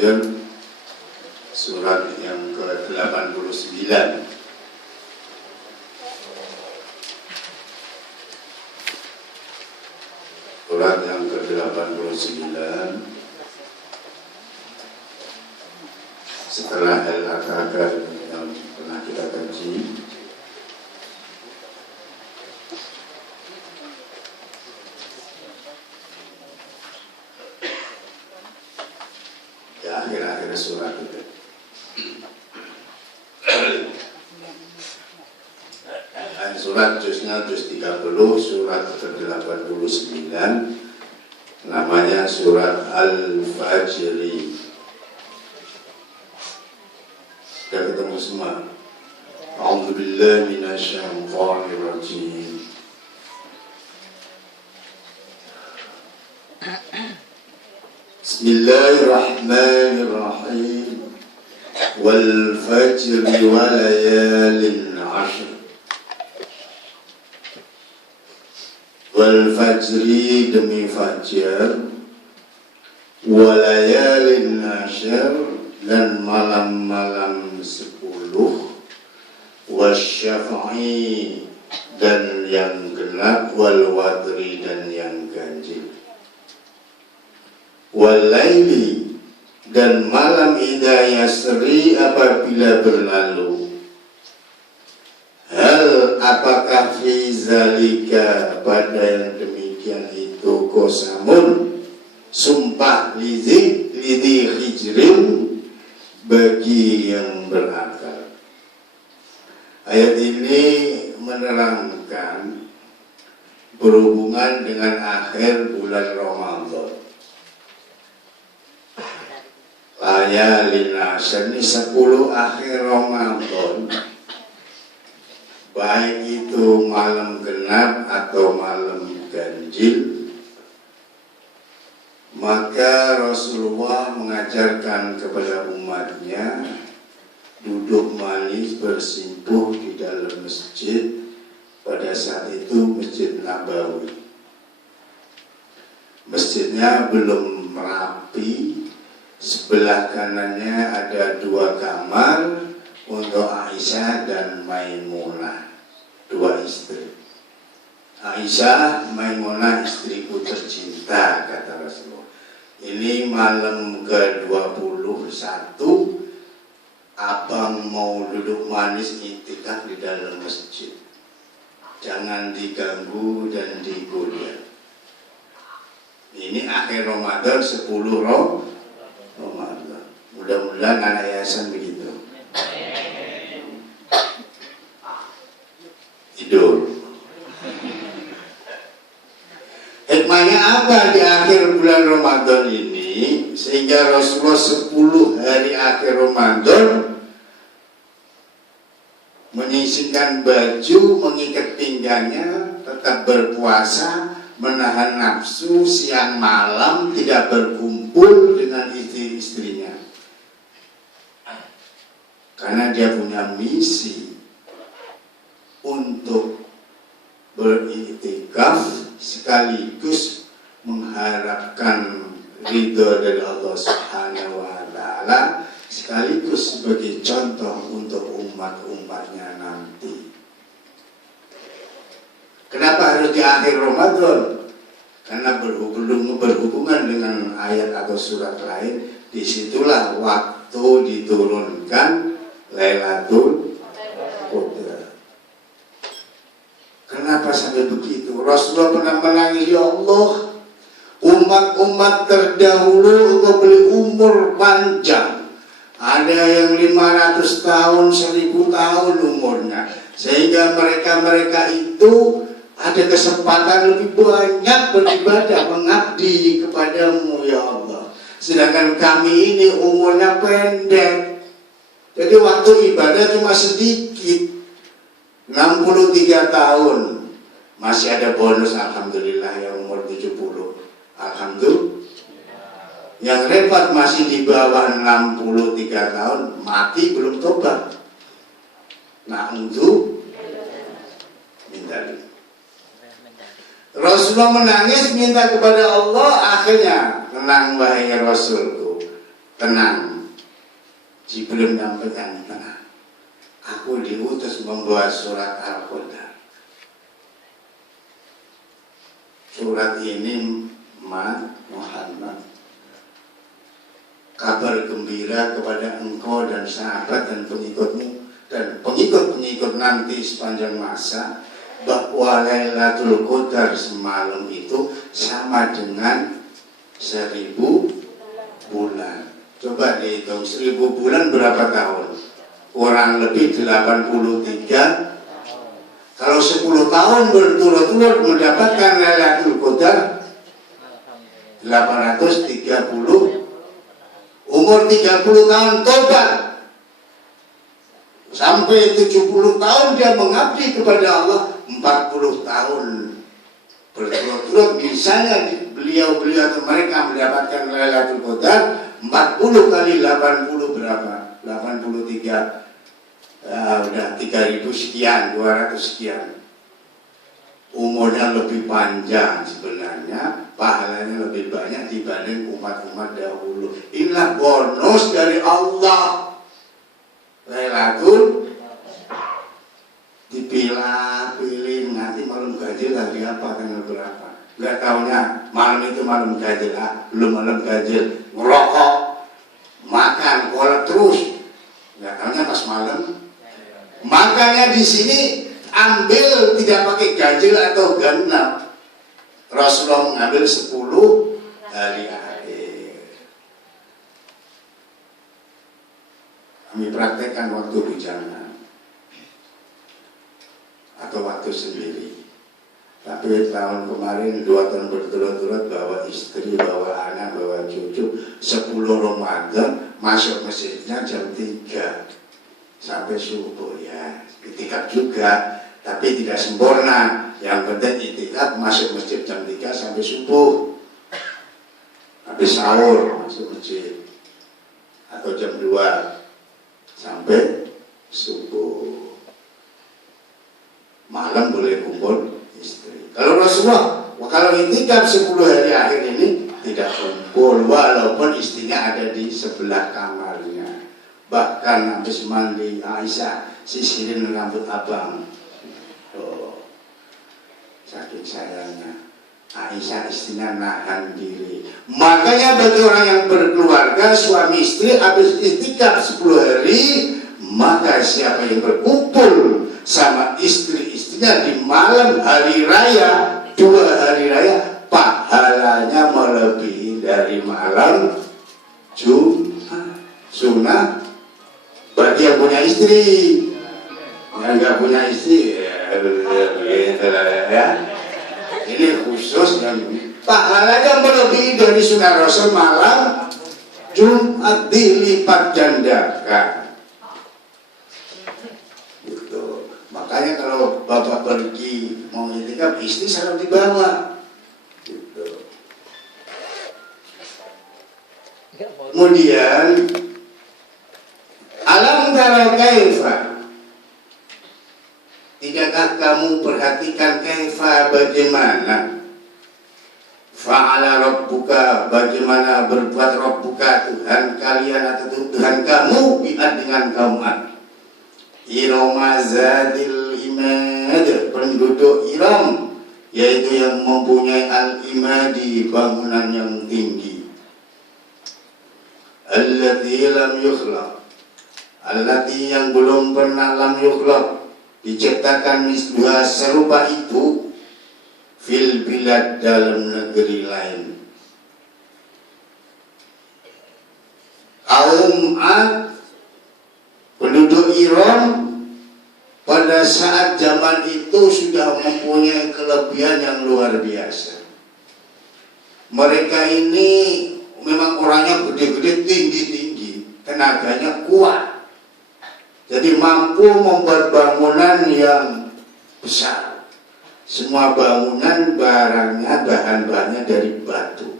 Al-Fajr, surat yang ke-89. Surat yang ke-89 setelah Al-Aqaqah yang pernah kita kaji. Ya, akhir-akhir surat itu. Surat juznya juz 30, surat ke-89, namanya surat Al-Fajri. Sudah ketemu semua? A'udzubillahi minasyaitonirrajim. Bismillahirrahmanirrahim. Wal fajri wa layalin 'ashr. Wal fajri demi fajar, wa layalin 'ashr dan malam-malam 10, wasyafa'i dan yang genap, wal wadri dan yang ganjil, wal laili dan malam idza yasri apabila berlalu. Hal apakah fi zalika pada yang demikian itu kosamun sumpah lidhi hijrin bagi yang berakal. Ayat ini menerangkan berhubungan dengan akhir bulan Ramadan. Layalin Ashr ini 10 akhir Ramadan, baik itu malam genap atau malam ganjil, maka Rasulullah mengajarkan kepada umatnya duduk manis bersimpuh di dalam masjid. Pada saat itu Masjid Nabawi, masjidnya belum rapi. Sebelah kanannya ada 2 kamar untuk Aisyah dan Maimunah, 2 istri. Aisyah, Maimunah istriku tercinta, kata Rasulullah. Ini malam ke-21, abang mau duduk manis iktikaf di dalam masjid. Jangan diganggu dan digoda. Ini akhir Ramadan, 10 Ramadan. Mudah-mudahan anak yayasan begitu. Tidur. Hikmahnya apa di akhir bulan Ramadan ini, sehingga Rasulullah 10 hari akhir Ramadan menyisihkan baju, mengikat pinggangnya, tetap berpuasa, menahan nafsu, siang malam tidak berkumpul dengan istri-istrinya, karena dia punya misi untuk beriktikaf sekaligus mengharapkan ridho dari Allah Subhanahu wa Ta'ala, sekaligus sebagai contoh untuk umat-umatnya nanti. Kenapa harus di akhir Ramadan? Karena berhubungan dengan ayat atau surat lain. Disitulah waktu diturunkan Lailatul Qadar. Kenapa sampai begitu? Rasulullah pernah menangis, ya Allah, umat-umat terdahulu engkau beri umur panjang. Ada yang 500 tahun, 1000 tahun umurnya, sehingga mereka itu ada kesempatan lebih banyak beribadah, mengabdi kepadamu ya Allah. Sedangkan kami ini umurnya pendek, jadi waktu ibadah cuma sedikit. 63 tahun, masih ada bonus alhamdulillah yang umur 70. Alhamdulillah. Yang repot masih di bawah 63 tahun, mati belum tobat. Nah, untuk minta. Rasulullah menangis minta kepada Allah, akhirnya, tenang wahai Rasulku, tenang. Jibril menyampaikan, tenang. Aku diutus membawa surat Al-Qadar. Surat ini Muhammad, kabar gembira kepada engkau dan sahabat dan pengikutmu dan pengikut-pengikut nanti sepanjang masa, bahwa Lailatul Qadar semalam itu sama dengan 1000 bulan. Coba dihitung, 1000 bulan berapa tahun? Kurang lebih 83. Kalau 10 tahun berturut-turut mendapatkan Lailatul Qadar 830. Umur 30 tahun tobat, sampai 70 tahun dia mengabdi kepada Allah, 40 tahun berturut-turut. Misalnya beliau-beliau atau mereka mendapatkan Lailatul Qadar 40 kali 80 berapa? 83. Udah 3000 sekian, 200 sekian. Umurnya lebih panjang sebenarnya, pahalanya lebih banyak dibanding umat-umat dahulu. Inilah bonus dari Allah. Lailatul dipilah-pilih, nanti malam ganjil hari apa, tanggal berapa? Gak taunya malam itu malam ganjil, belum malam ganjil, ngerokok, makan, kolak terus. Gak taunya pas malam. Makanya di sini ambil tidak pakai ganjil atau genap. Rasulullah mengambil 10 hari akhir. Kami praktekkan waktu bujangan atau waktu sendiri. Tapi tahun kemarin 2 tahun berturut-turut bawa istri, bawa anak, bawa cucu, 10 Ramadan masuk masjidnya jam 3 sampai subuh ya. Itikaf juga, tapi tidak sempurna. Yang penting itikaf masuk masjid jam 3 sampai subuh. Habis sahur masuk masjid. Atau jam 2 sampai subuh. Malam boleh kumpul istri. Kalau Rasulullah, kalau itikaf 10 hari akhir ini tidak kumpul, walaupun istrinya ada di sebelah kamarnya. Bahkan habis mandi Aisyah sisirin rambut abang. Saking sayangnya Aisyah istrinya nahan diri. Makanya bagi orang yang berkeluarga, suami istri habis itikaf 10 hari, maka siapa yang berkumpul sama istri-istrinya di malam hari raya, 2 hari raya, pahalanya melebihi dari malam Jumat. Sunnah bagi yang punya istri. Yang nggak punya istri ya, ini khusus yang pahalanya melebihi dari sunnah Rasul malam Jumat, dilipat gandakan. Gitu. Makanya kalau bapak pergi mau itikaf, istri selalu dibawa. Gitu. Kemudian alam tara kaifa, tidakkah kamu perhatikan kaifa bagaimana fa'ala rabbuka, bagaimana berbuat rabbuka Tuhan kalian atau Tuhan kamu bi'ad dengan kaum Ad. Irama zadil imad, penduduk Iram, yaitu yang mempunyai al-imadi, bangunan yang tinggi. Allati lam yukhlaq, allati yang belum pernah lam yukhlaq diciptakan misluha serupa itu fil bilad, dalam negeri lain. Kaum Ad, penduduk Iram, pada saat zaman itu sudah mempunyai kelebihan yang luar biasa. Mereka ini memang orangnya gede-gede, tinggi-tinggi, tenaganya kuat. Jadi mampu membuat bangunan yang besar. Semua bangunan barangnya, bahan-bahannya dari batu.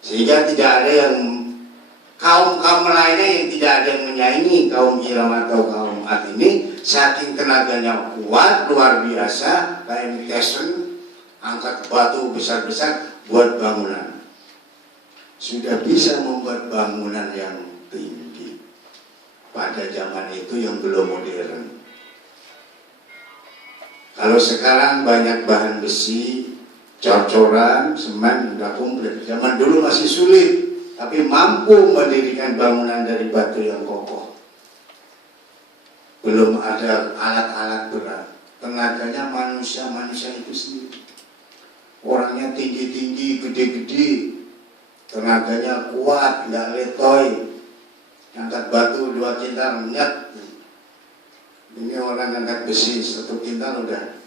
Sehingga tidak ada yang kaum-kaum lainnya yang tidak ada yang menyaingi kaum Iram atau kaum Ad ini, saking tenaganya kuat luar biasa. Kayak Tyson angkat batu besar-besar buat bangunan. sudah bisa membuat bangunan yang tinggi pada zaman itu yang belum modern. Kalau sekarang banyak bahan besi, cor-coran, semen, udah komplit. Zaman dulu masih sulit, tapi mampu mendirikan bangunan dari batu yang kokoh. Belum ada alat-alat berat. Tenaganya manusia itu sendiri. Orangnya tinggi-tinggi, gede-gede. Tenaganya kuat, nggak letoy. Angkat batu 2 kintal, nyet. Ini orang angkat besi 1 kintal udah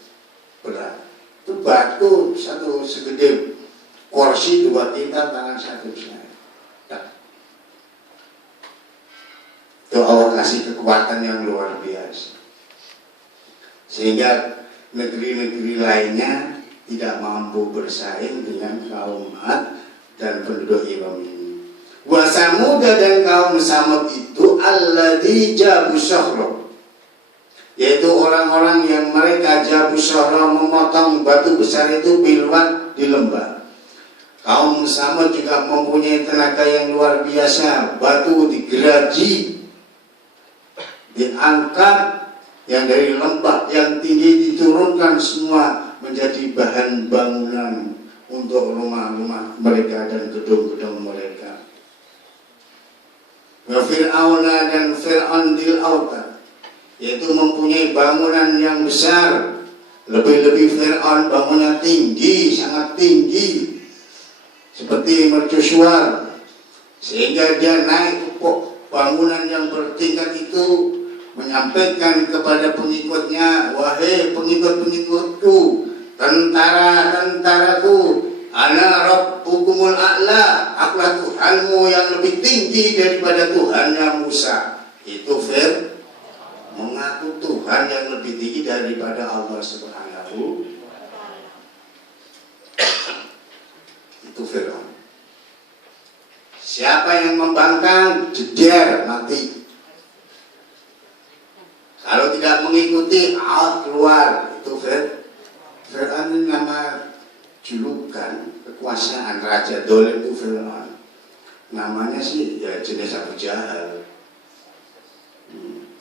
berat. Itu batu satu segede kursi 2 kintal tangan satu saya. Itu Allah kasih kekuatan yang luar biasa. Sehingga negeri-negeri lainnya tidak mampu bersaing dengan kaum Ad dan penduduk Iram ini. Wa Samuda dan kaum Samud itu alladzi jabu syahra, yaitu orang-orang yang mereka jabu syahra, memotong batu besar itu bilwat di lembah. Kaum Samud juga mempunyai tenaga yang luar biasa. Batu digeraji, diangkat, yang dari lembah yang tinggi diturunkan semua menjadi bahan bangunan untuk rumah-rumah mereka dan gedung-gedung mereka. Wa Fir'auna dan Fir'aun dil Autad, yaitu mempunyai bangunan yang besar. Lebih-lebih Fir'aun bangunnya tinggi, sangat tinggi, seperti mercusuar, sehingga dia naik bangunan yang bertingkat itu, menyampaikan kepada pengikutnya, wahai pengikut-pengikutku, tentara-tentaraku, ana rabbukumul a'la, akulah Tuhanmu yang lebih tinggi daripada Tuhannya Musa. Itu mengaku Tuhan yang lebih tinggi daripada Allah Subhanahu. Itu Fir'aun. Siapa yang membangkang, jeder, mati. Kalau tidak mengikuti, keluar. Itu Fir'aun ini nama julukan kekuasaan Raja Dolim itu Fir'aun. Namanya sih ya jenis Abu Jahal.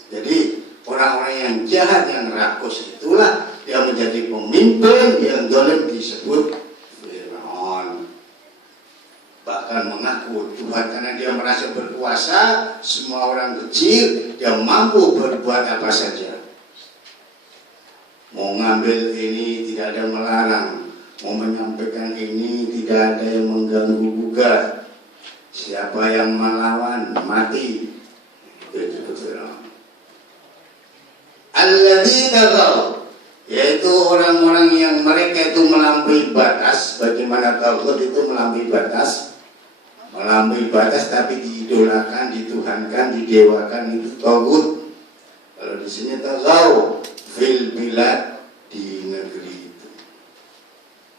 Jadi orang-orang yang jahat, yang rakus itulah yang menjadi pemimpin, yang dolim disebut Fir'aun. Bahkan mengaku Tuhan karena dia merasa berkuasa, semua orang kecil dia mampu berbuat apa saja. Mau ngambil ini tidak ada melarang, mau menyampaikan ini tidak ada yang mengganggu gugat. Siapa yang melawan mati. Itu disebut Fir'aun. Alladzina taghaw, yaitu orang-orang yang mereka itu melampaui batas. Bagaimana tauhid itu melampaui batas? Melampaui batas tapi diidolakan, dituhankan, didewakan, itu tauhid. Kalau di sini taghaw fil bilad, di negeri itu.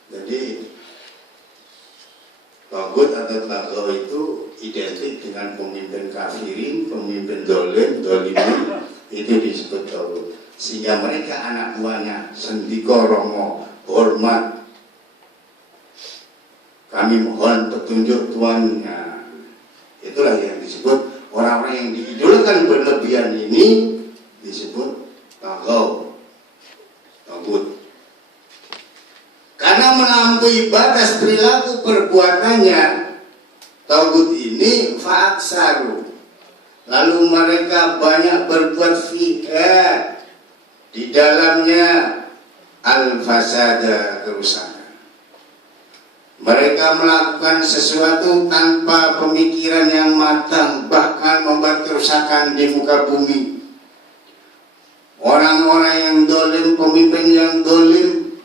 Jadi tauhid atau taghaw itu identik dengan pemimpin kafirin, pemimpin dolimin, itu disebut tauhid. Sehingga mereka anak buahnya sendiko romo, hormat, kami mohon petunjuk Tuannya. Itulah yang disebut orang-orang yang diidolakan berlebihan ini disebut taghaw, tauhid. Karena melampaui batas perilaku perbuatannya, tauhid ini fa'aksaru, lalu mereka banyak berbuat fi'at, di dalamnya al-fasada, kerusakan. Mereka melakukan sesuatu tanpa pemikiran yang matang, bahkan membuat kerusakan di muka bumi. Orang-orang yang dolim, pemimpin yang dolim,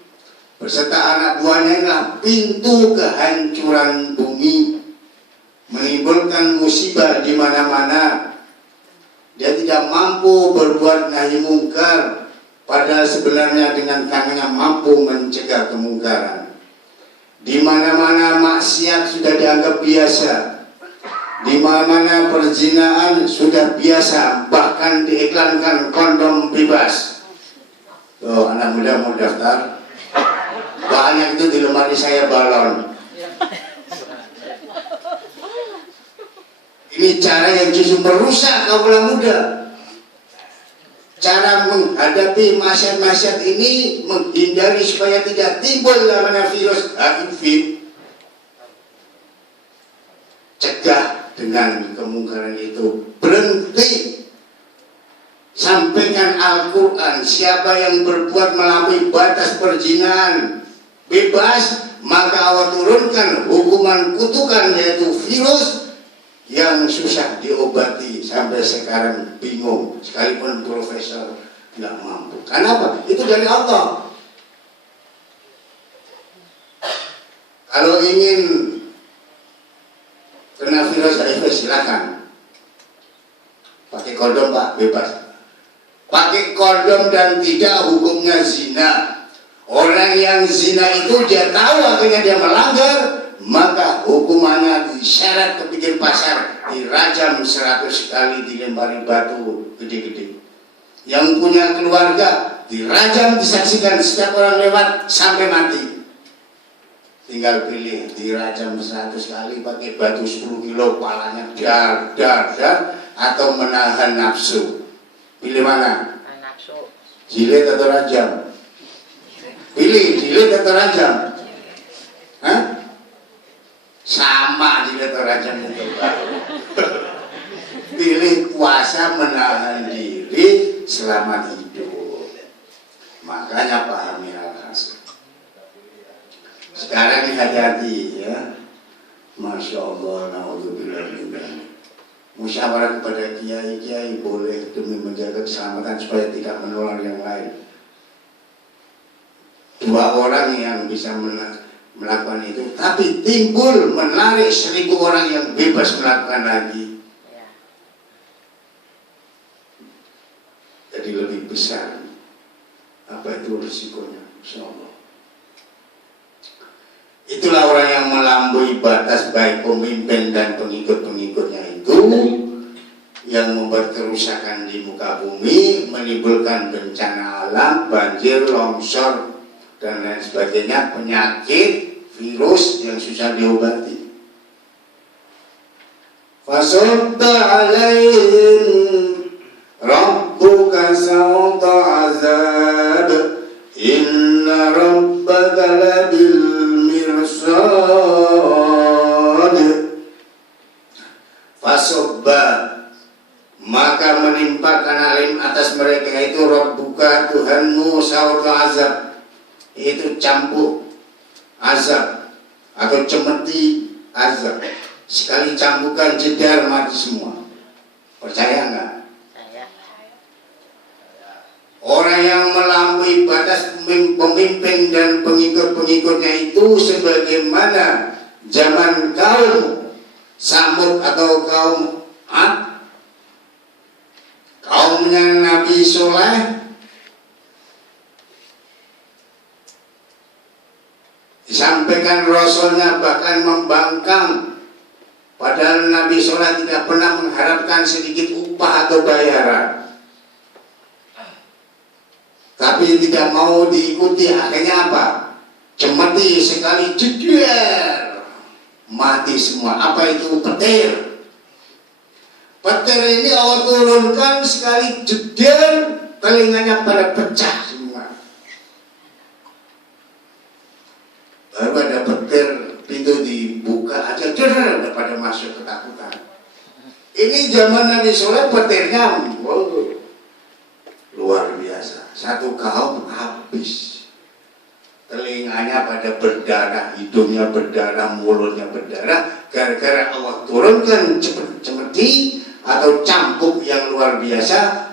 beserta anak buahnya adalah pintu kehancuran bumi, menimbulkan musibah di mana-mana. Dia tidak mampu berbuat nahi mungkar, padahal sebenarnya dengan tangannya mampu mencegah kemungkaran. Di mana-mana maksiat sudah dianggap biasa, di mana-mana perzinaan sudah biasa, bahkan diiklankan kondom bebas. Tuh, anak muda mau daftar, banyak itu di lemari saya balon. Ini cara yang justru merusak kaum muda. Cara menghadapi masyarakat ini menghindari supaya tidak timbul namanya virus HIV. Cegah dengan kemungkaran itu. Berhenti. Sampaikan Al-Quran. Siapa yang berbuat melampaui batas perzinahan bebas, maka Allah turunkan hukuman kutukan, yaitu virus yang susah diobati sampai sekarang bingung, sekalipun profesor nggak mampu. Kenapa? Itu dari Allah. Kalau ingin kena virus HIV silakan pakai kondom, Pak, bebas. Pakai kondom dan tidak hukumnya zina. Orang yang zina itu dia tahu akhirnya dia melanggar, maka hukumannya diseret ke pinggir pasar, dirajam 100 kali, dilempari batu gede-gede. Yang punya keluarga dirajam, disaksikan setiap orang lewat sampai mati. Tinggal pilih, dirajam 100 kali pakai batu 10 kilo, palanya dar, atau menahan nafsu. Pilih mana? Nafsu. Jilid atau rajam? Pilih, jilid atau rajam? Hah? Sama jilid atau rajam itu. Pilih puasa menahan diri selama hidup. Makanya pahami al-hasil. Sekarang ini hati-hati ya. Masya Allah, naudzubillah min dzalik. Musyawarah kepada kiai-kiai boleh demi menjaga keselamatan supaya tidak menular yang lain. 2 orang yang bisa melakukan itu, tapi timbul menarik 1000 orang yang bebas melakukan lagi. Jadi lebih besar. Apa itu risikonya? Insya Allah. Itulah orang yang melampaui batas, baik pemimpin dan pengikut-pengikutnya itu, yang membuat kerusakan di muka bumi, menimbulkan bencana alam, banjir, longsor, dan lain sebagainya, penyakit, virus yang susah diobati. Fasudda alaihim rabbuka sawta azab, inna rabbaka labil mirsad. Fasubba, maka menimpakan alim atas mereka itu Rabbuka, Tuhanmu, sawta azab, itu campur azab atau cemeti azab. Sekali cambukan jedar mati semua. Percaya nggak? Orang yang melampaui batas pemimpin dan pengikut-pengikutnya itu sebagaimana zaman kaum Samud atau kaum Ad, kaumnya Nabi Soleh, disampaikan Rasulnya bahkan membangkang, padahal Nabi Soleh tidak pernah mengharapkan sedikit upah atau bayaran. Tapi tidak mau diikuti, akhirnya apa? Cemeti sekali jeder, mati semua. Apa itu? Petir. Petir ini Allah turunkan sekali jeder, telinganya pada pecah semua. Baru ada petir, pintu dibuka aja jeder, pada masuk ketakutan. Ini zaman Nabi Soleh petirnya, wow, luar biasa. Satu kaum habis, telinganya pada berdarah, hidungnya berdarah, mulutnya berdarah, gara-gara Allah turunkan cemeti atau campuk yang luar biasa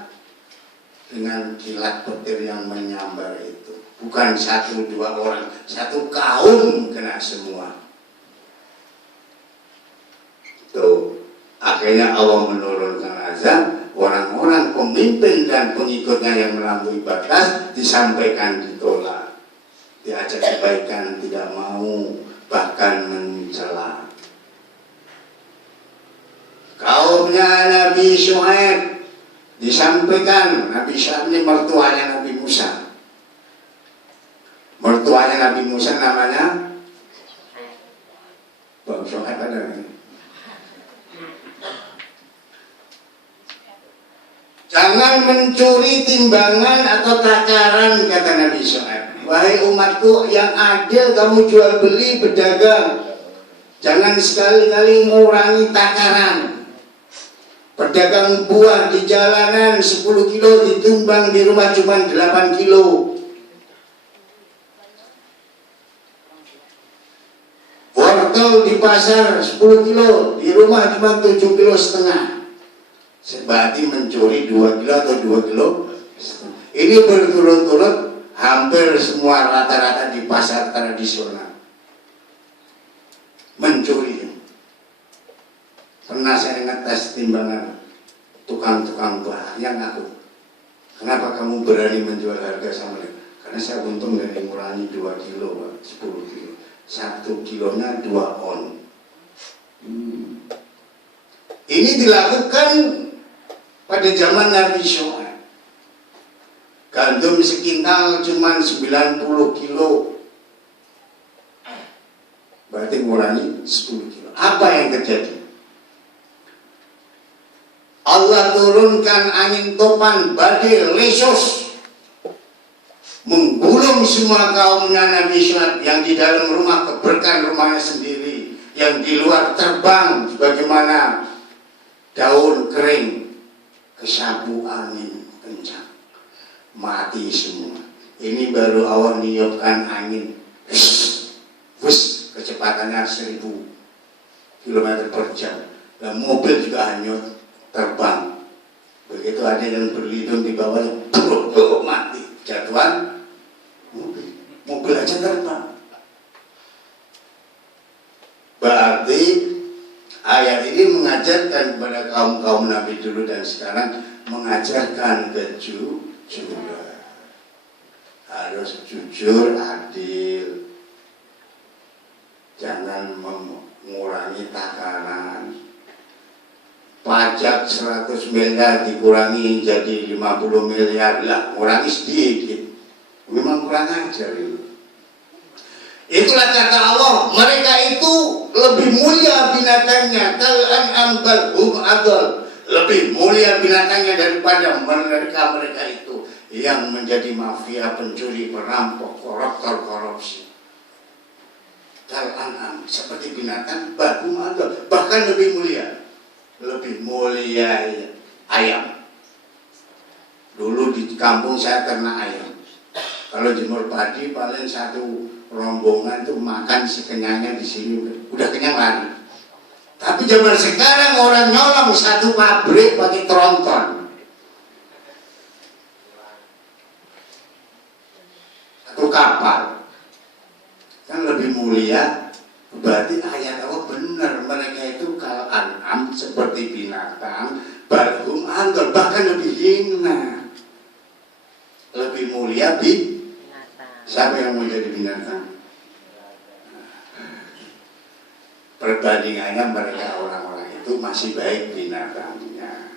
dengan kilat petir yang menyambar itu. Bukan 1-2 orang, satu kaum kena semua. Tuh, akhirnya Allah menurunkan azab. Orang-orang pemimpin dan pengikutnya yang melampaui batas disampaikan ditolak, diajak kebaikan tidak mau, bahkan mencela. Kaumnya Nabi Syuaib disampaikan, Nabi Syuaib ini mertuanya Nabi Musa. Mertuanya Nabi Musa namanya Bang Syuaib ada ini. Jangan mencuri timbangan atau takaran, kata Nabi Shu'aib. Wahai umatku yang adil, kamu jual beli berdagang, jangan sekali-kali mengurangi takaran. Pedagang buah di jalanan 10 kilo ditimbang di rumah cuma 8 kilo. Wortel di pasar 10 kilo, di rumah cuma 7 kilo setengah. Berarti mencuri 2 kilo atau 2 kilo. Ini berturut-turut hampir semua rata-rata di pasar tradisional mencuri. Pernah saya ngetes timbangan tukang-tukang buah yang aku, kenapa kamu berani menjual harga sama mereka? Karena saya untung dari ngurangi 2 kilo, 10 kilo, 1 kilonya 2 on. Ini dilakukan pada zaman Nabi Shu'aib. Gandum sekintal cuma 90 kilo, berarti mengurangi 10 kilo. Apa yang terjadi? Allah turunkan angin topan, badai, lesos, menggulung semua kaumnya Nabi Shu'aib. Yang di dalam rumah keberkahan rumahnya sendiri, yang di luar terbang sebagaimana daun kering, kesapu angin kencang, mati semua. Ini baru awal niupkan angin, wus, kecepatannya 1000 km per jam, dan mobil juga hanyut terbang. Begitu ada yang berlindung di bawahnya, mati, jatuhan mobil aja terbang. Berarti ayat ini mengajarkan kepada kaum Nabi dulu dan sekarang, mengajarkan kejujuran. Harus jujur, adil, jangan mengurangi takaran. Pajak 100 miliar dikurangi jadi 50 miliar, lah kurangi sedikit, memang kurang ajar itu. Itulah kata Allah, mereka itu lebih mulia binatangnya, kal'an'am bal hum adall, lebih mulia binatangnya daripada mereka itu yang menjadi mafia, pencuri, perampok, koruptor, korupsi. Kal'an'am, seperti binatang, bal hum adall, bahkan lebih mulia ayam. Dulu di kampung saya ternak ayam. Kalau jemur padi paling satu rombongan tuh makan sekenyangnya di sini udah kenyang lari. Tapi zaman sekarang orang nyolong satu pabrik pakai tronton, satu kapal, kan lebih mulia. Berarti ayat Allah benar, mereka itu kalau an'am seperti binatang, balhum andal, bahkan lebih hina, lebih mulia binatang. Siapa yang mau jadi binatang? Perbandingannya mereka orang-orang itu masih baik binatangnya,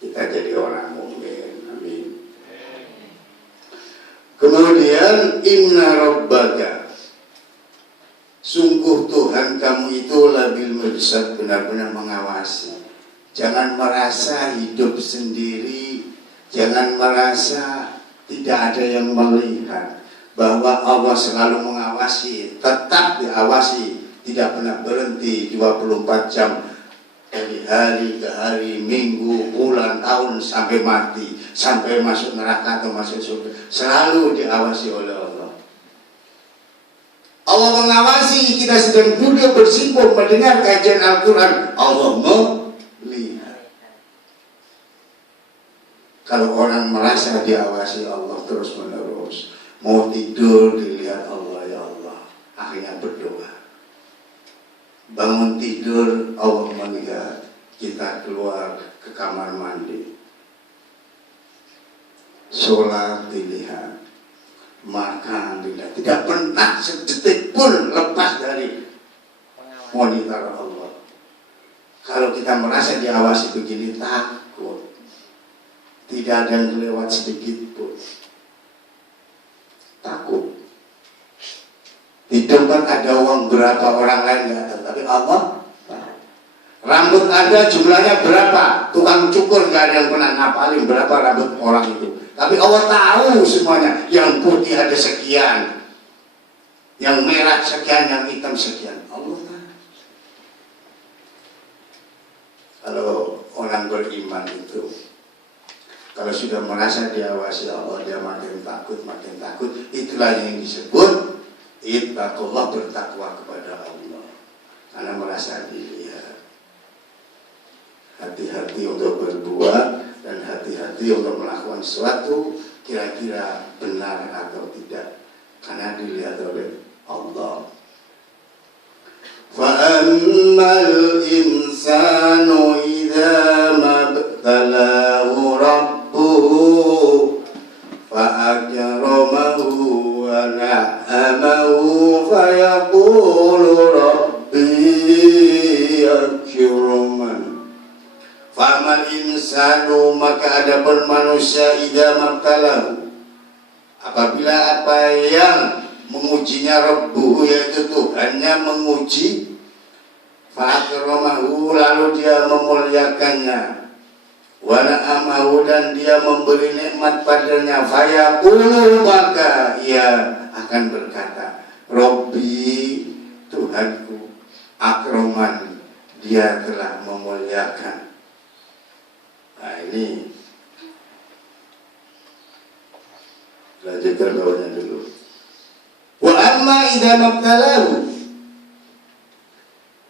kita jadi orang mukmin. Amin. Kemudian inna rabbaka, sungguh Tuhan kamu itu labil mirsad, benar-benar mengawasi. Jangan merasa hidup sendiri, jangan merasa tidak ada yang melihat, bahwa Allah selalu mengawasi, tetap diawasi, tidak pernah berhenti 24 jam dari hari ke hari, minggu, bulan, tahun, sampai mati, sampai masuk neraka atau masuk surga, selalu diawasi oleh Allah. Allah mengawasi, kita sedang duduk bersimpul mendengar kajian Al-Quran, Allah melihat. Kalau orang merasa diawasi Allah terus menerus, mau tidur dilihat Allah, ya Allah, akhirnya berdoa. Bangun tidur Allah melihat, kita keluar ke kamar mandi, sholat dilihat, makan dilihat, tidak pernah sedetik pun lepas dari monitor Allah. Kalau kita merasa diawasi begini, takut, tidak ada yang lewat sedikit pun, takut. Di tempat ada uang berapa orang lain nggak tahu, tapi Allah tahu. Rambut Anda jumlahnya berapa? Tukang cukur nggak ada yang pernah ngapalin berapa rambut orang itu. Tapi Allah tahu semuanya. Yang putih ada sekian, yang merah sekian, yang hitam sekian. Allah tahu. Kalau orang beriman itu, kalau sudah merasa diawasi Allah, dia makin takut, makin takut. Itulah yang disebut ittaqullah, bertakwa kepada Allah. Karena merasa dilihat. Hati-hati untuk berbuat dan hati-hati untuk melakukan sesuatu kira-kira benar atau tidak, karena dilihat oleh Allah. Fa'ammal insanu idza mabtalahu rabbuhu fa'akramahu wa na'amahu fayaqulu rabbi akraman. Fa'ammal insanu, maka adapun manusia idza mabtalahu, apabila apa yang mengujinya Rabbuhu, yaitu Tuhannya menguji, fa'akramahu, lalu dia memuliakannya, wa na'amahu, dan dia memberi nikmat padanya, fayaqulu, maka ia akan berkata, Rabbi, Tuhanku, akraman, dia telah memuliakan. Nah ini lanjutkan bawahnya dulu. Wa amma idza mabtalahu,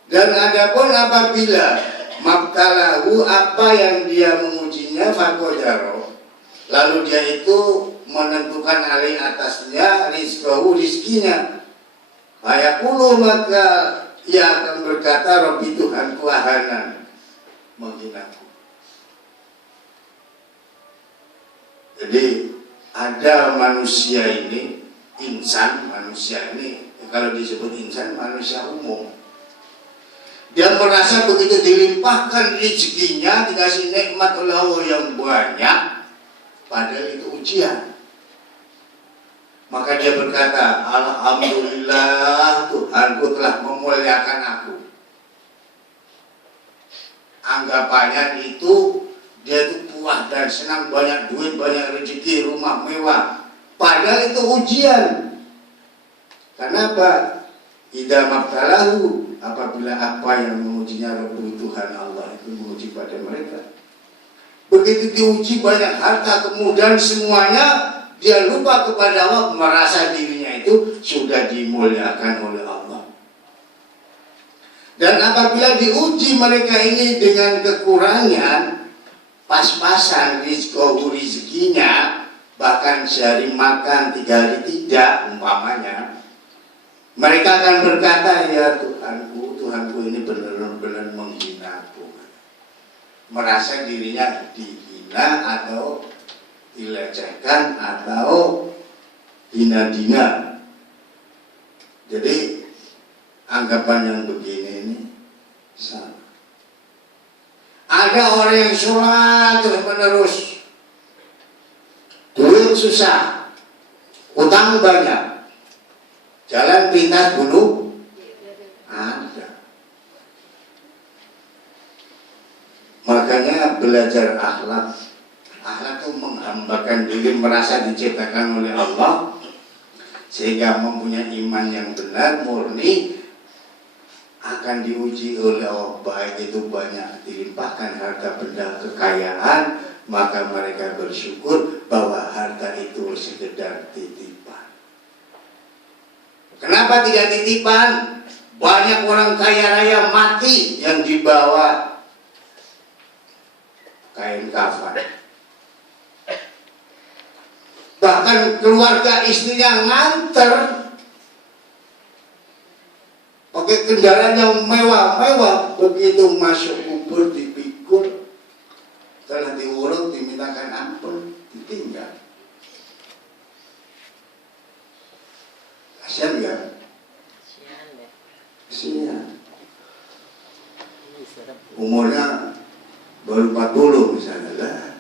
dan adapun apabila mabtalahu, apa yang dia mengujinya, faqadaro, lalu dia itu menentukan alih atasnya rizqahu, rizkinya, fayaqulu, maka ia akan berkata, Rabbi, Tuhanku, ahanan, menghinaku. Jadi ada manusia ini, insan, manusia ini, kalau disebut insan, manusia umum. Dia merasa begitu dilimpahkan rezekinya, dikasih nikmat oleh Allah yang banyak, padahal itu ujian. Maka dia berkata, alhamdulillah, Tuhanku telah memuliakan aku. Anggapannya itu dia itu puas dan senang, banyak duit, banyak rezeki, rumah mewah. Padahal itu ujian. Kenapa? Idza mabtalahu, apabila apa yang mengujinya Rabbu, Tuhan Allah itu menguji pada mereka. Begitu diuji banyak harta, kemudian semuanya dia lupa kepada Allah, merasa dirinya itu sudah dimuliakan oleh Allah. Dan apabila diuji mereka ini dengan kekurangan, pas-pasan rezekinya, bahkan sehari makan 3 hari tidak, umpamanya, mereka akan berkata, ya Tuhanku, Tuhanku ini benar-benar menghinaku. Merasa dirinya dihina atau dilecehkan atau hina-dina. Jadi anggapan yang begini ini salah. Ada orang yang sholat terus menerus, duit susah, utang banyak, jalan pintas bunuh, ada. Makanya belajar akhlak. Akhlak itu menghambakan diri, merasa diciptakan oleh Allah, sehingga mempunyai iman yang benar, murni, akan diuji oleh Allah. Baik itu banyak dilimpahkan harta benda kekayaan, maka mereka bersyukur bahwa harta itu sekedar titipan. Kenapa tidak titipan? Banyak orang kaya raya mati yang dibawa kain kafan. Bahkan keluarga istrinya nganter pakai kendaraan yang mewah-mewah, begitu masuk kubur dipikul, setelah diurut dimintakan ampun, ditinggal. Kasihan ya? Kasihan. Umurnya baru 40 misalnya lah.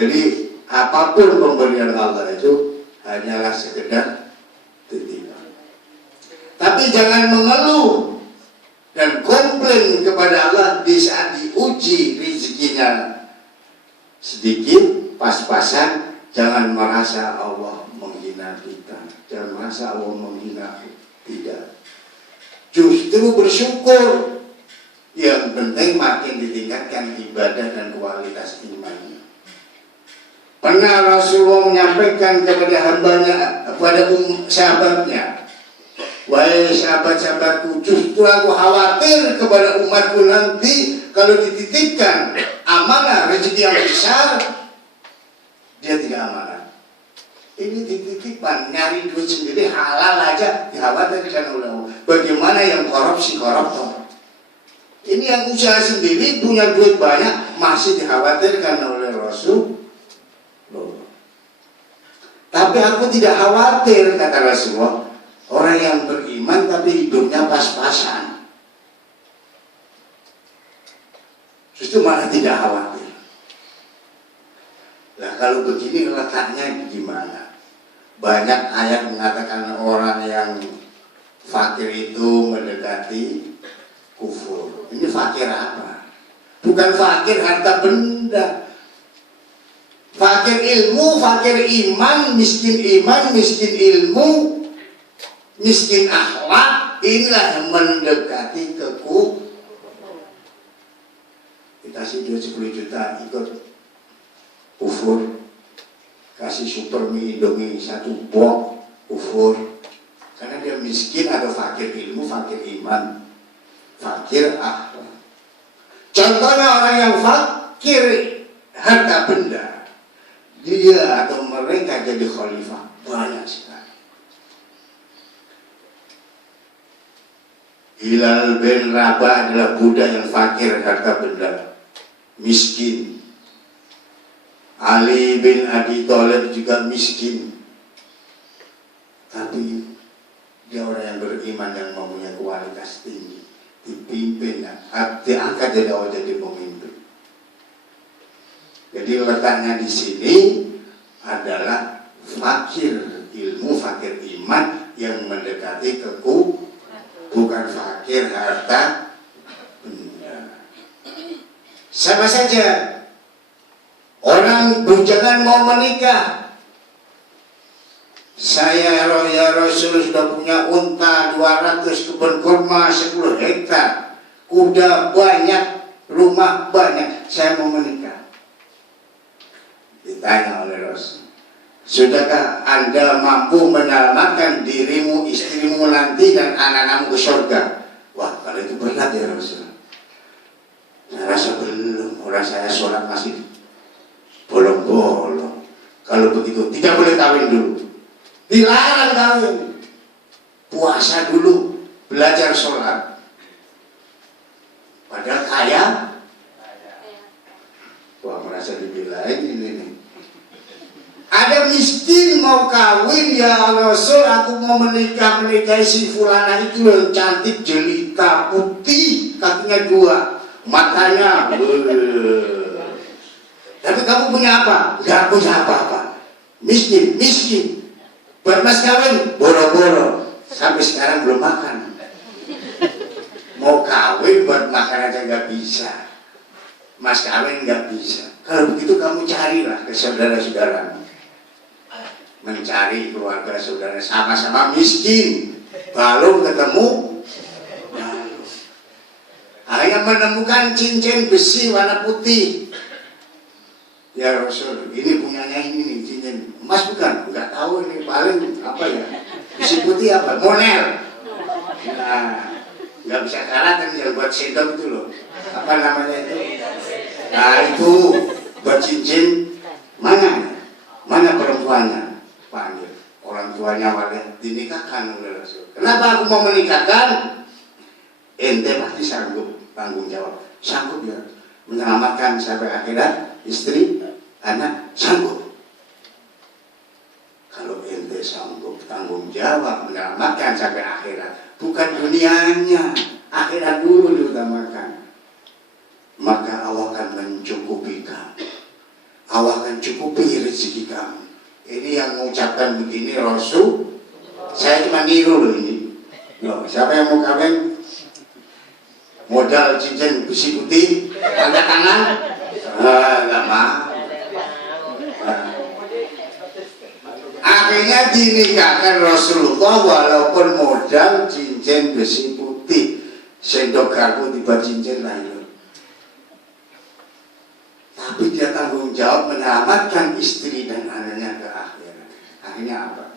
Jadi apapun pemberian Allah itu hanyalah sekedar titipan. Tapi Tapi jangan mengeluh dan komplain kepada Allah di saat diuji rezekinya sedikit, pas-pasan. Jangan merasa Allah menghina kita, jangan merasa Allah menghina kita. Tidak, justru bersyukur. Yang penting makin ditingkatkan ibadah dan kualitas imannya. Pernah Rasulullah menyampaikan kepada hambanya, kepada sahabatnya, wahai sahabat-sahabatku, justru aku khawatir kepada umatku nanti kalau dititipkan amanah rezeki yang besar, dia tidak amanah. Ini dititipkan, nyari duit sendiri halal aja dikhawatirkan oleh Allah. Bagaimana yang koruptor? Ini yang usaha sendiri punya duit banyak masih dikhawatirkan oleh Rasul. Tapi aku tidak khawatir, kata Rasulullah. Orang yang beriman tapi hidupnya pas-pasan, justru malah tidak khawatir. Nah kalau begini letaknya gimana? Banyak ayat mengatakan orang yang fakir itu mendekati kufur. Ini fakir apa? Bukan fakir harta benda, fakir ilmu, fakir iman, miskin ilmu, miskin akhlak. Inilah yang mendekati kekufur. Dikasih duit 10 juta ikut kufur, kasih super mie indomie 1 box kufur, karena dia miskin atau fakir ilmu, fakir iman, fakir akhlak. Contohnya orang yang fakir harta benda, dia atau mereka jadi khalifah banyak sekali. Hilal bin Rabah adalah budak yang fakir harta benda, miskin. Ali bin Abi Thalib juga miskin, tapi dia orang yang beriman yang mempunyai kualitas tinggi, dipimpin, diangkat jadi orang jadi pemimpin. Jadi letaknya di sini adalah fakir ilmu, fakir iman yang mendekati kekufur, bukan fakir harta benda. Sama saja. Orang bujangan mau menikah, saya ya Rasul sudah punya unta 200, kebun kurma 10 hektar, kuda banyak, rumah banyak, saya mau menikah. Ditanya oleh Rasul, sudahkah Anda mampu menyelamatkan dirimu, istrimu nanti dan anak-anakmu ke surga? Wah, kalau itu berat ya Rasul. Saya rasa belum, orang saya sholat masih bolong-bolong. Kalau begitu tidak boleh kawin dulu, dilarang kawin, puasa dulu, belajar sholat. Padahal kaya. Wah, merasa dibelain ini nih. Ada miskin mau kawin, ya Rasul aku mau menikahi si fulana itu yang cantik, jelita, putih, kakinya 2, matanya tapi kamu punya apa? Gak punya apa-apa. Miskin. Buat mas kawin, boro-boro. Sampai sekarang belum makan. Mau kawin buat makan aja gak bisa. Mas kawin gak bisa. Kalau begitu kamu carilah ke saudara-saudara. Mencari keluarga saudara sama-sama miskin. Belum ketemu. Akhirnya menemukan cincin besi warna putih. Ya Rasul, ini punyanya ini nih, cincin emas bukan? Enggak tahu ini, paling apa ya? Besi putih apa? Monel. Nah, nggak bisa kalah kan yang buat sendok itu loh. Apa namanya itu? Nah itu buat cincin. Mana perempuannya? Panggil orang tuanya wadah dinikahkan oleh Rasul. Kenapa aku mau menikahkan? Ente pasti sanggup tanggung jawab. Sanggup ya menyelamatkan sampai akhirat, istri, anak, sanggup. Kalau ente sanggup tanggung jawab menyelamatkan sampai akhirat, bukan dunianya, akhirat dulu diutamakan, maka Allah akan mencukupi kamu, Allah akan cukupi rezeki kamu. Ini yang mengucapkan begini Rasul, saya cuma niru loh ini. Loh, siapa yang mau kawin? Modal cincin besi putih, angkat tangan? Nggak mau. Akhirnya dinikahkan Rasulullah walaupun modal cincin besi putih. Sendok garpu tiba cincin lain. Tapi dia tanggung jawab menyelamatkan istri dan anaknya ke akhirat. Akhirnya apa?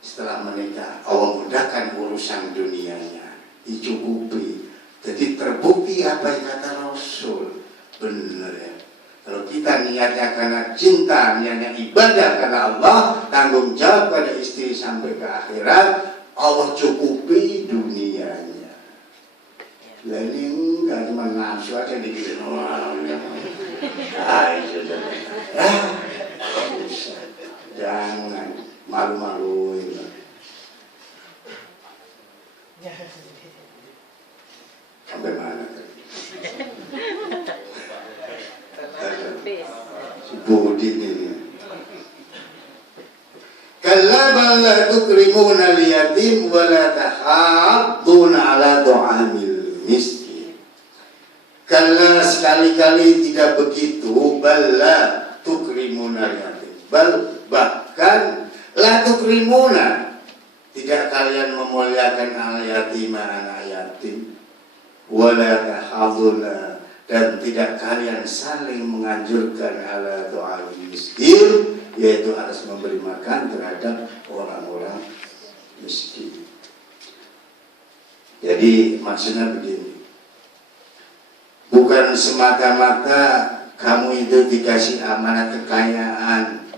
Setelah menikah, Allah mudahkan urusan dunianya, dicukupi. Jadi terbukti apa yang kata Rasul. Benar ya. Kalau kita niatnya karena cinta, niatnya ibadah karena Allah, tanggung jawab pada istri sampai ke akhirat, Allah cukupi dunianya. Lah ini enggak cuma nafsu aja dibikin orang. Jangan malu-maluin. Sampai mana tadi? Si Budi ini. Kalla bal la tukrimuna al-yatim wa la tahadduna ala ta'amil miskin. Kalla sekali-kali tidak begitu, bal la tukrimuna al-yatim. Bal bahkan la tukrimuna, tidak kalian memuliakan al-yatim, anak yatim, wa la tahadduna, dan tidak kalian saling menganjurkan ala ta'amil miskin, yaitu harus memberi makan terhadap orang-orang miskin. Jadi maksudnya begini, bukan semata-mata kamu itu dikasih amanat kekayaan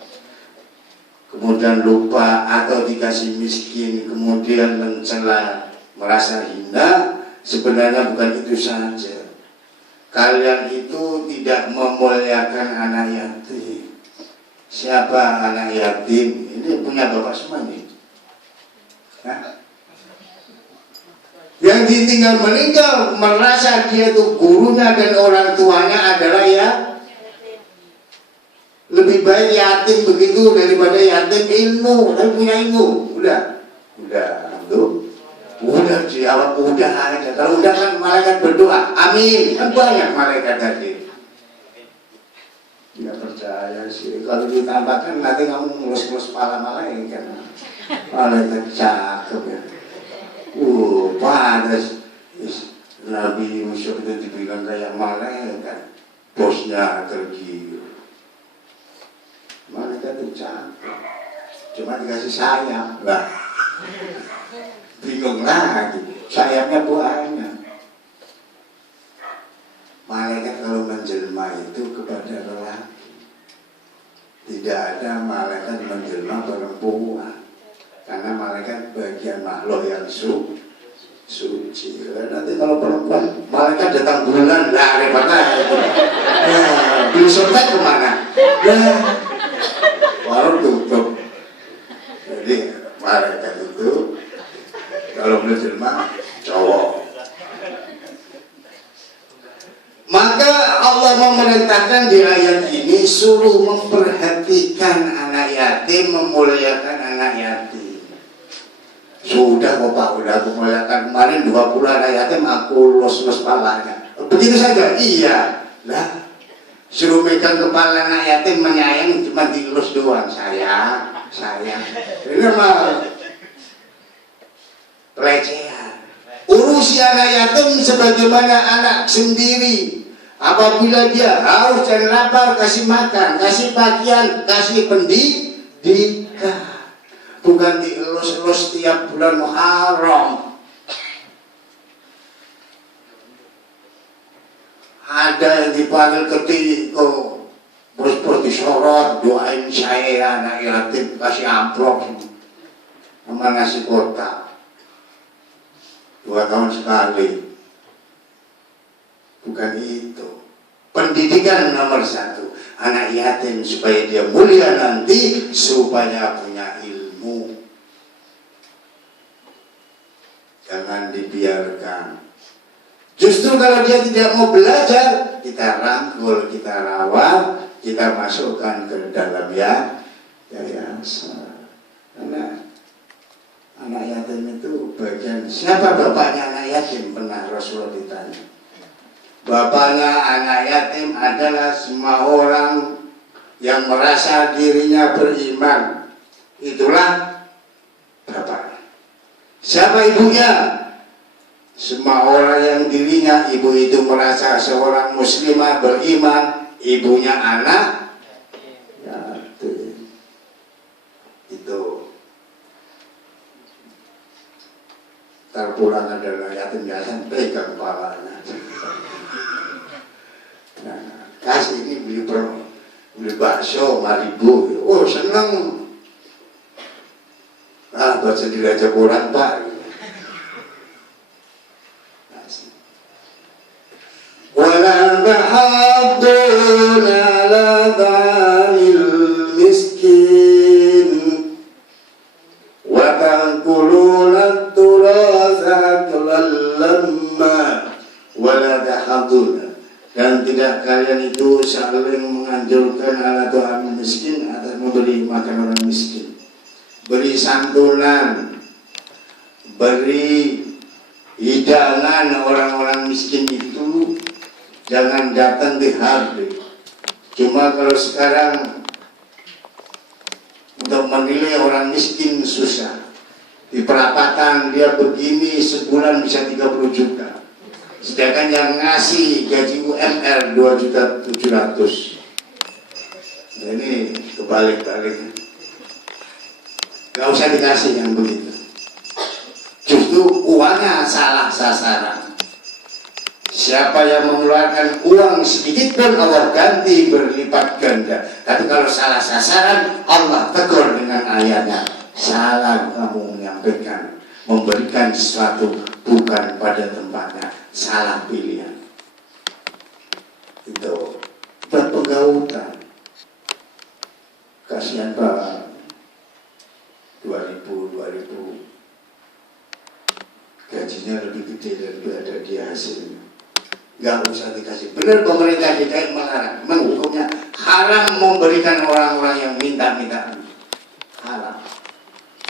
kemudian lupa, atau dikasih miskin kemudian mencela, merasa hina. Sebenarnya bukan itu saja. Kalian itu tidak memuliakan anak yatim. Siapa anak yatim? Ini punya bapak semua nih. Hah? Yang ditinggal meninggal, merasa dia itu gurunya dan orang tuanya adalah ya lebih baik yatim begitu daripada yatim ilmu. Tapi punya ilmu, udah tuh. Udah jawab, udah aja. Kalau udah kan malaikat berdoa, amin. Kan banyak malaikat tadi. Tidak percaya sih. Kalau ditambahkan nanti kamu ngelus-ngelus kepala malaikat. Malaikat cakep ya. Panas. Nabi Musa itu dibilang kayak malaikat. Bosnya tergiur. Malaikat itu cakep. Cuma dikasih sayap lah. Bingung lagi, sayapnya banyak. Malaikat kalau menjelma itu kepada lelaki, tidak ada malaikat menjelma perempuan, karena malaikat bagian makhluk yang suci. Nanti kalau perempuan, malaikat datang bulan, lah repot lagi. Beli sotek kemana? Baru tutup. Jadi malaikat itu kalau menjelma cowok. Maka Allah memerintahkan di ayat ini suruh memperhatikan anak yatim, memuliakan anak yatim. Sudah kok Pak, udah aku muliakan kemarin 20 anak yatim, aku los-los palanya. Begitu saja? Iya. Lah, suruh megang kepala anak yatim, menyayang cuma dielus doang. Sayang. Ini mah pelecehan. Urusi anak yatim sebagaimana anak sendiri. Apabila dia haus dan lapar, kasih makan, kasih pakaian, kasih pendidikan. Bukan dielus-elus tiap bulan Muharram. Ada yang dipanggil ketika bos-bos disorot, doain saya anak yatim, kasih amplop sama nasi kotak. 2 tahun sekali. Bukan itu. Pendidikan nomor 1 anak yatim supaya dia mulia nanti, supaya punya ilmu. Jangan dibiarkan. Justru kalau dia tidak mau belajar, kita rangkul, kita rawat, kita masukkan ke dalam yayasan. Karena anak yatim itu bagian. Siapa bapaknya anak yatim? Pernah Rasulullah ditanya. Bapaknya anak yatim adalah semua orang yang merasa dirinya beriman. Itulah bapaknya. Siapa ibunya? Semua orang yang dirinya ibu itu merasa seorang muslimah beriman, ibunya anak yatim. Itu terpulang adalah yatim-yatim pegang kepalanya. Nah, kasih ini beli bakso 5.000. Oh seneng. Ah baca dibaca Quran Pak. Wala tahaddun ala ta'amil miskin wa ta'kuluna turasa lamma wala tahaddun, dan tidak kalian itu saling menganjurkan ala ta'amil miskin atas memberi makan orang miskin, beri santunan, beri hidangan orang-orang miskin itu. Jangan datang di hari. Cuma kalau sekarang untuk menilai orang miskin susah. Di perapatan dia begini sebulan bisa 30 juta. Sedangkan yang ngasih gaji UMR 2.700.000. Nah, ini kebalik-balik. Gak usah dikasih yang begitu. Justru uangnya salah sasaran. Siapa yang mengeluarkan uang sedikit pun Allah ganti berlipat ganda. Tapi kalau salah sasaran, Allah tegur dengan ayatnya. Salah kamu menyampaikan, memberikan sesuatu bukan pada tempatnya. Salah pilihan. Itu berpegawutan. Kasihan Pak. 2.000 gajinya lebih gede daripada dia hasilnya. Gak usah dikasih. Benar pemerintah DKI melarang, menghukumnya haram memberikan orang-orang yang minta-minta. Haram.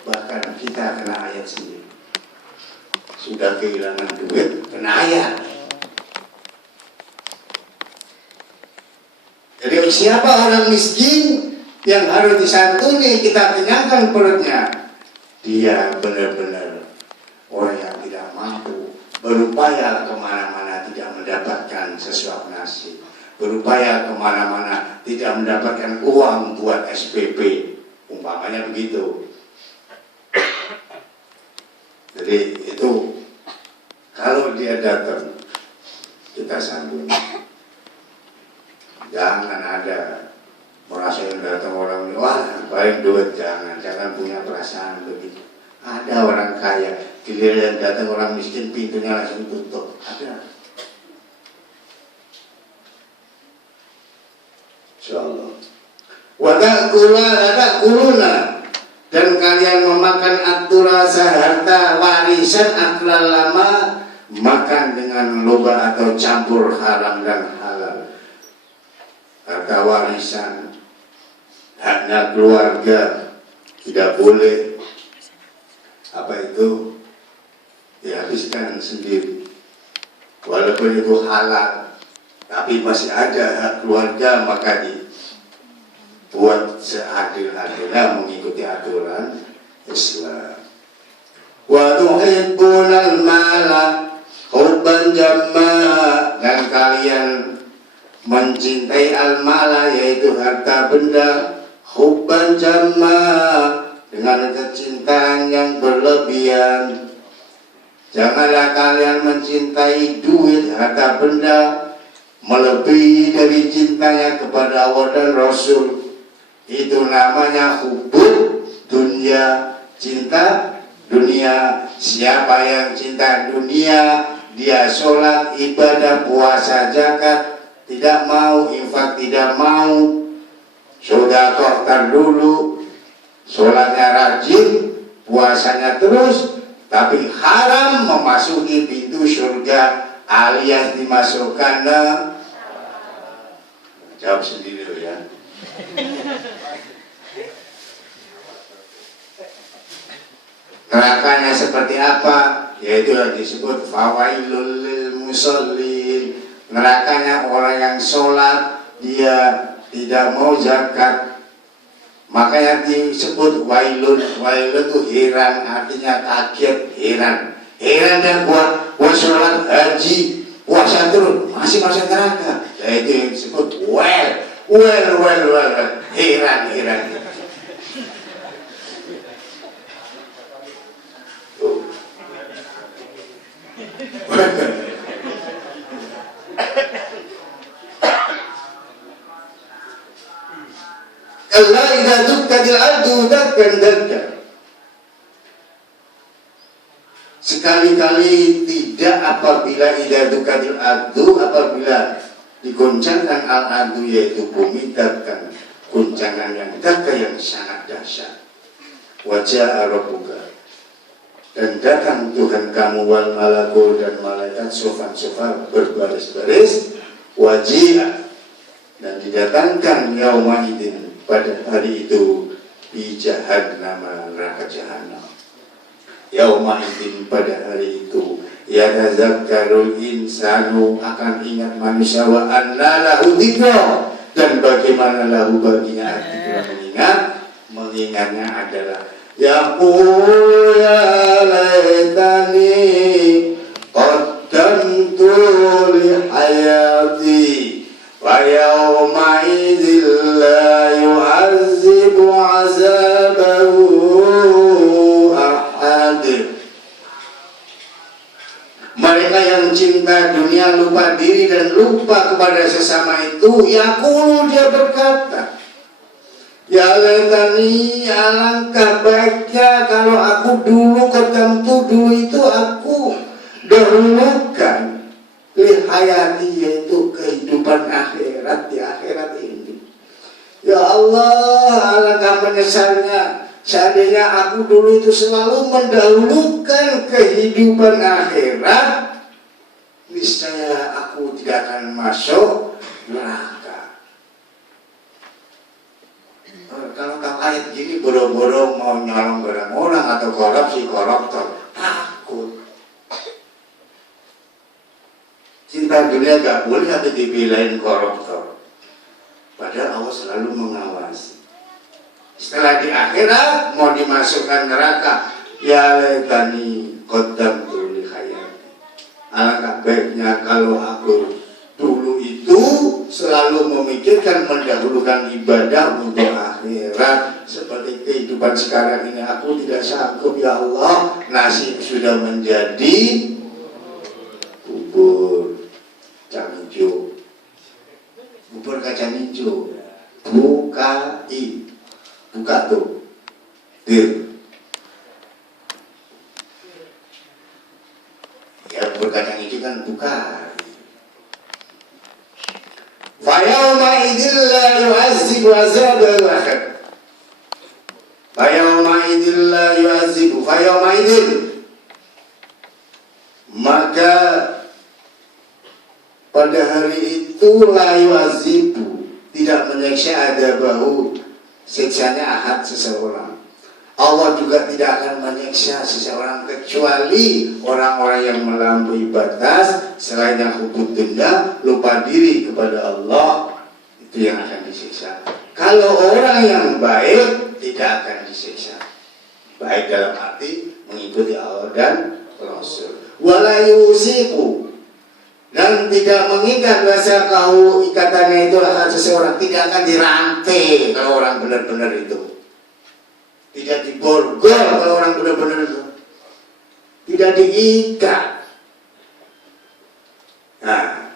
Bahkan kita kena ayat sendiri. Sudah kehilangan duit, kena ayat. Jadi siapa orang miskin yang harus disantuni, kita kenyangkan perutnya? Dia benar-benar orang yang tidak mampu, berupaya kemana-mana tidak mendapatkan sesuap nasi, berupaya kemana-mana tidak mendapatkan uang buat SPP, umpamanya begitu. Jadi itu kalau dia datang kita sambut. Jangan ada merasa yang datang orang, wah baik duit, jangan punya perasaan begitu. Ada orang kaya, giliran datang orang miskin pintunya langsung tutup. Ada. Insyaallah. Kuluna, dan kalian memakan aturasa harta warisan akal lama, makan dengan loba atau campur haram dan halal. Harta warisan, haknya keluarga tidak boleh. Apa itu? Dihabiskan sendiri. Walaupun itu halal, tapi masih ada hak keluarga, maka dibuat seadil-adilnya mengikuti aturan Islam. Wa tuhibbunal mala hubban jamma, dan kalian mencintai al-mala yaitu harta benda, hubban jamma dengan kecintaan yang berlebihan. Janganlah kalian mencintai duit, harta benda melebihi dari cintanya kepada Allah dan Rasul. Itu namanya hubub dunia, cinta dunia. Siapa yang cinta dunia, dia sholat, ibadah, puasa, zakat tidak mau, infak tidak mau, sedekah dulu, sholatnya rajin, puasanya terus, tapi haram memasuki pintu surga alias dimasukkan jawab sendiri loh ya. Nerakanya nerakanya seperti apa? Yaitu yang disebut fawailul lil musallin. Nerakanya orang yang sholat dia tidak mau zakat, makanya disebut wailun. Wailun itu heran, artinya kaget, heran dan gua sholat haji puasa terus masih masuk neraka. Itu yang disebut heran. Allah idza dukkatil ardu dakkan. Sekali-kali tidak apabila idza dukkatil ardu, apabila digoncangkan al-ardu yaitu bumi, dakkan, goncangan yang dakka yang sangat dahsyat. Wajah rabbuka, dan datang Tuhan kamu wal malaku, dan malaikat sofan-sofan berbaris-baris, wajia, dan didatangkan yauma idin, pada hari itu, di jahannam, neraka jahanam. Yauma idin, pada hari itu, yatazakkarul insanu, akan ingat manusia, wa anna lahu dzikra, dan bagaimana lahu baginya arti mengingatnya adalah yaqulu ya laitani qaddamtu li hayati wa yawma idzil la yu'azzibu 'azabahu ahad. Mereka yang cinta dunia lupa diri dan lupa kepada sesama itu, yaqulu, dia berkata, ya laitani, alangkah baiknya kalau aku dulu dulu itu aku dahulukan lihayati, yaitu kehidupan akhirat, di akhirat ini. Ya Allah, alangkah menyesalnya seandainya aku dulu itu selalu mendahulukan kehidupan akhirat, niscaya aku tidak akan masuk neraka. Kalau tak ayat gini boro-boro mau nyolong barang orang atau koruptor, takut. Cinta dunia gak boleh tapi dibilain koruptor. Padahal Allah selalu mengawasi. Setelah di akhirat mau dimasukkan neraka, ya laitani qaddamtu li hayati. Alangkah baiknya kalau aku dulu itu selalu memikirkan mendahulukan ibadah untuk akhirat. Seperti kehidupan sekarang ini aku tidak sanggup, ya Allah, nasi sudah menjadi bubur kacang hijau, bubur kacang hijau, buka tuh, dir, ya bubur kacang hijau kan buka. Fayawma idil la yu'azzibu 'azabahu ahad. Fayawma idil la yu'azzibu, fayawma idil, maka pada hari itu la yu'azzibu, tidak menyiksa adabahu, siksanya ahad, seseorang. Allah juga tidak akan menyiksa seseorang kecuali orang-orang yang melampaui batas, selain yang hubud dunia, lupa diri kepada Allah, itu yang akan disiksa. Kalau orang yang baik tidak akan disiksa. Baik dalam arti mengikuti Allah dan Rasul. Wala yusiku, dan tidak mengikat rasa kau, ikatannya itu seseorang tidak akan dirantai kalau orang benar-benar itu. Tidak diborgol kalau orang benar-benar itu. Tidak diikat. Nah,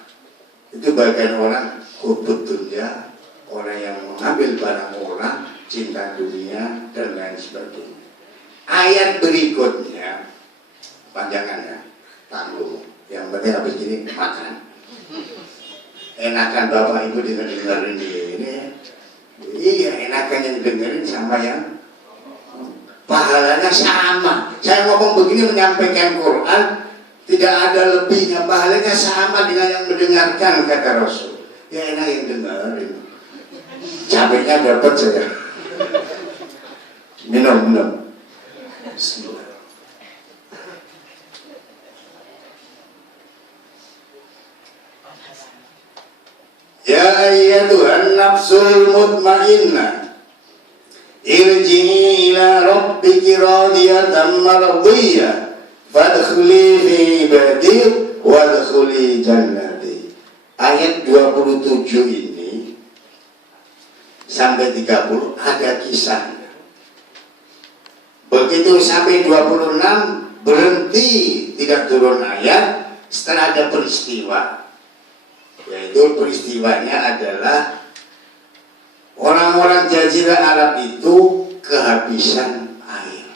itu bagian orang hubud dunia, orang yang mengambil barang orang, cinta dunia, dan lain sebagainya. Ayat berikutnya, panjangannya, tanggung. Yang penting habis ini makan. Enakan Bapak Ibu dengerin ini. Iya, enakan yang dengerin sama yang pahalanya sama. Saya ngomong begini menyampaikan Quran, tidak ada lebihnya, pahalanya sama dengan yang mendengarkan, kata Rasul. Ya enak yang dengerin. Cabenya dapat saya. Minum. Bismillah. nafsul mutmainnah irji'i ila rabbiki radiyatan mardiyah fadkhuli fi ibadi wadkhuli jannati. Ayat 27 ini sampai 30 ada kisahnya. Begitu sampai 26 berhenti, tidak turun ayat. Setelah ada peristiwa, yaitu peristiwanya adalah orang-orang Jazirah Arab itu kehabisan air.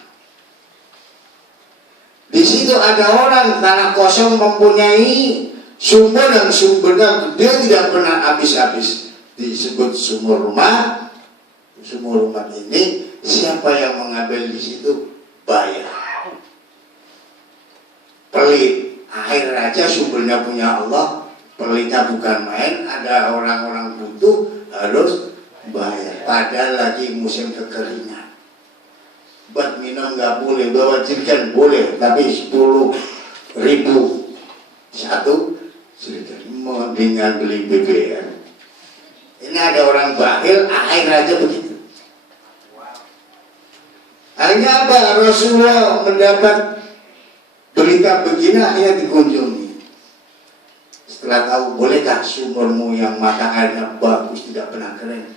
Di situ ada orang tanah kosong mempunyai sumber yang sumbernya dia tidak pernah habis-habis, disebut sumur rumah. Sumur rumah ini siapa yang mengambil di situ bayar. Pelit. Air aja sumbernya punya Allah, pelitnya bukan main. Ada orang-orang butuh harus bayar. Padahal lagi musim kekeringan. Buat minum nggak boleh, bawa jerigen boleh, tapi 10.000 satu jerigen. Mendingan beli BBM. Ini ada orang bakhil, air aja begitu. Hanya apa? Rasulullah mendapat berita begini, akhirnya dikunjungi. Setelah tahu, bolehkah sumurmu yang mata airnya bagus, tidak pernah kering,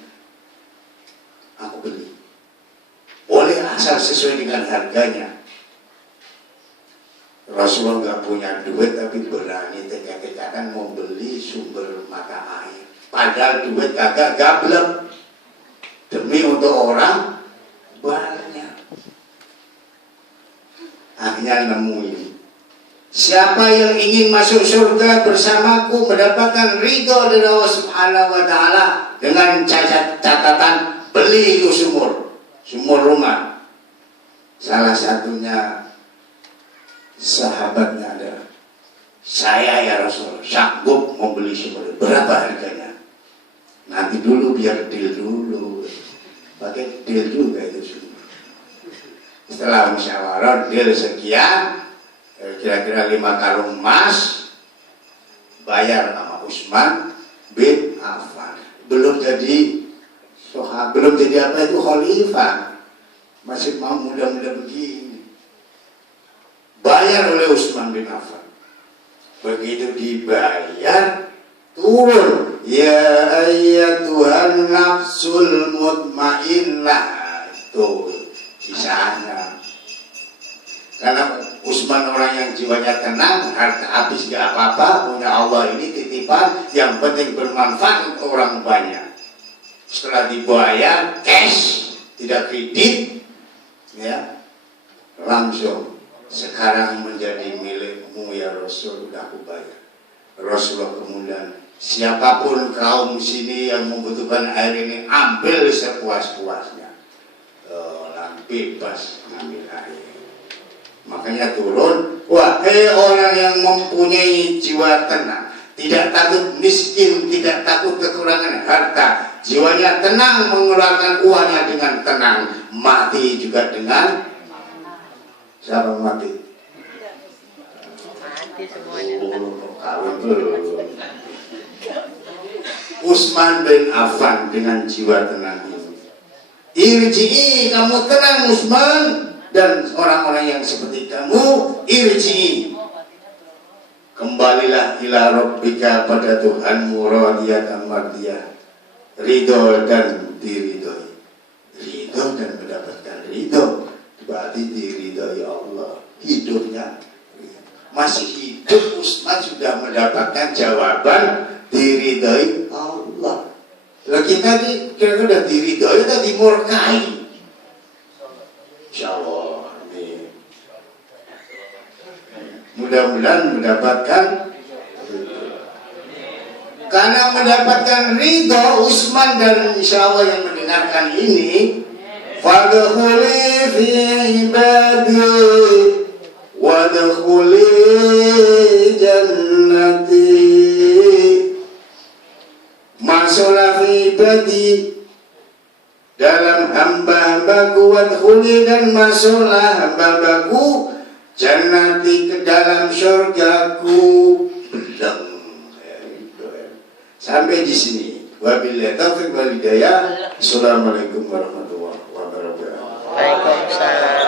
aku beli. Boleh asal sesuai dengan harganya. Rasulullah nggak punya duit tapi berani tegak-tegakan mau beli sumber mata air. Padahal duit kagak, gablek. Demi untuk orang banyak. Akhirnya nemuin. Siapa yang ingin masuk surga bersamaku mendapatkan ridho dari Allah Subhanahu wa Ta'ala dengan catatan beli itu sumur rumah. Salah satunya sahabatnya adalah saya ya Rasul, sanggup mau beli sumur. Berapa harganya? Nanti dulu biar deal dulu. Pakai deal juga itu sumur. Setelah musyawarah deal sekian, kira-kira 5 karung emas, bayar sama Utsman bin Affan. Belum jadi belum jadi apa itu khalifah, masih mau muda-muda begini. Bayar oleh Utsman bin Affan. Begitu dibayar, turun, ya ayyatuhan nafsul mutmainnah. Itu kisahnya. Karena Utsman orang yang jiwanya tenang, harta habis gak apa-apa, punya Allah ini titipan, yang penting bermanfaat untuk orang banyak. Setelah dibayar cash, tidak kredit, ya, langsung sekarang menjadi milikmu ya Rasul, udah aku bayar. Rasulullah kemudian, siapapun kaum sini yang membutuhkan air ini, ambil sepuas-puasnya. Bebas ngambil air. Makanya turun, wahai orang yang mempunyai jiwa tenang, tidak takut miskin, tidak takut kekurangan harta, jiwanya tenang, mengeluarkan uangnya dengan tenang, mati juga dengan siapa mati? Mati semuanya. Utsman bin Affan dengan jiwa tenang ini. Irji'i, kamu tenang Utsman, dan orang-orang yang seperti kamu, irji'i, kembalilah ila rabbika, pada Tuhanmu, radiyatan mardiyah, ridho dan diridhoi. Ridho dan mendapatkan ridho, berarti diridhoi Allah. Hidupnya masih hidup, Utsman sudah mendapatkan jawaban diridhoi Allah. Lah kita nih kira-kira udah diridhoi atau dimurkai? Insyaallah, amin. Mudah-mudahan mendapatkan, karena mendapatkan ridho Utsman dan insyaallah yang mendengarkan ini, fadkhuli fi ibadi wadkhuli jannati. Masuklah fi ibadi, dalam hamba-hambaku, wadkhuli, dan masuklah hamba-hambaku, jannati, ke dalam surgaku. Sampai di sini Wabillahi taufiq wal hidayah. Assalamualaikum warahmatullahi wabarakatuh. Waalaikumsalam.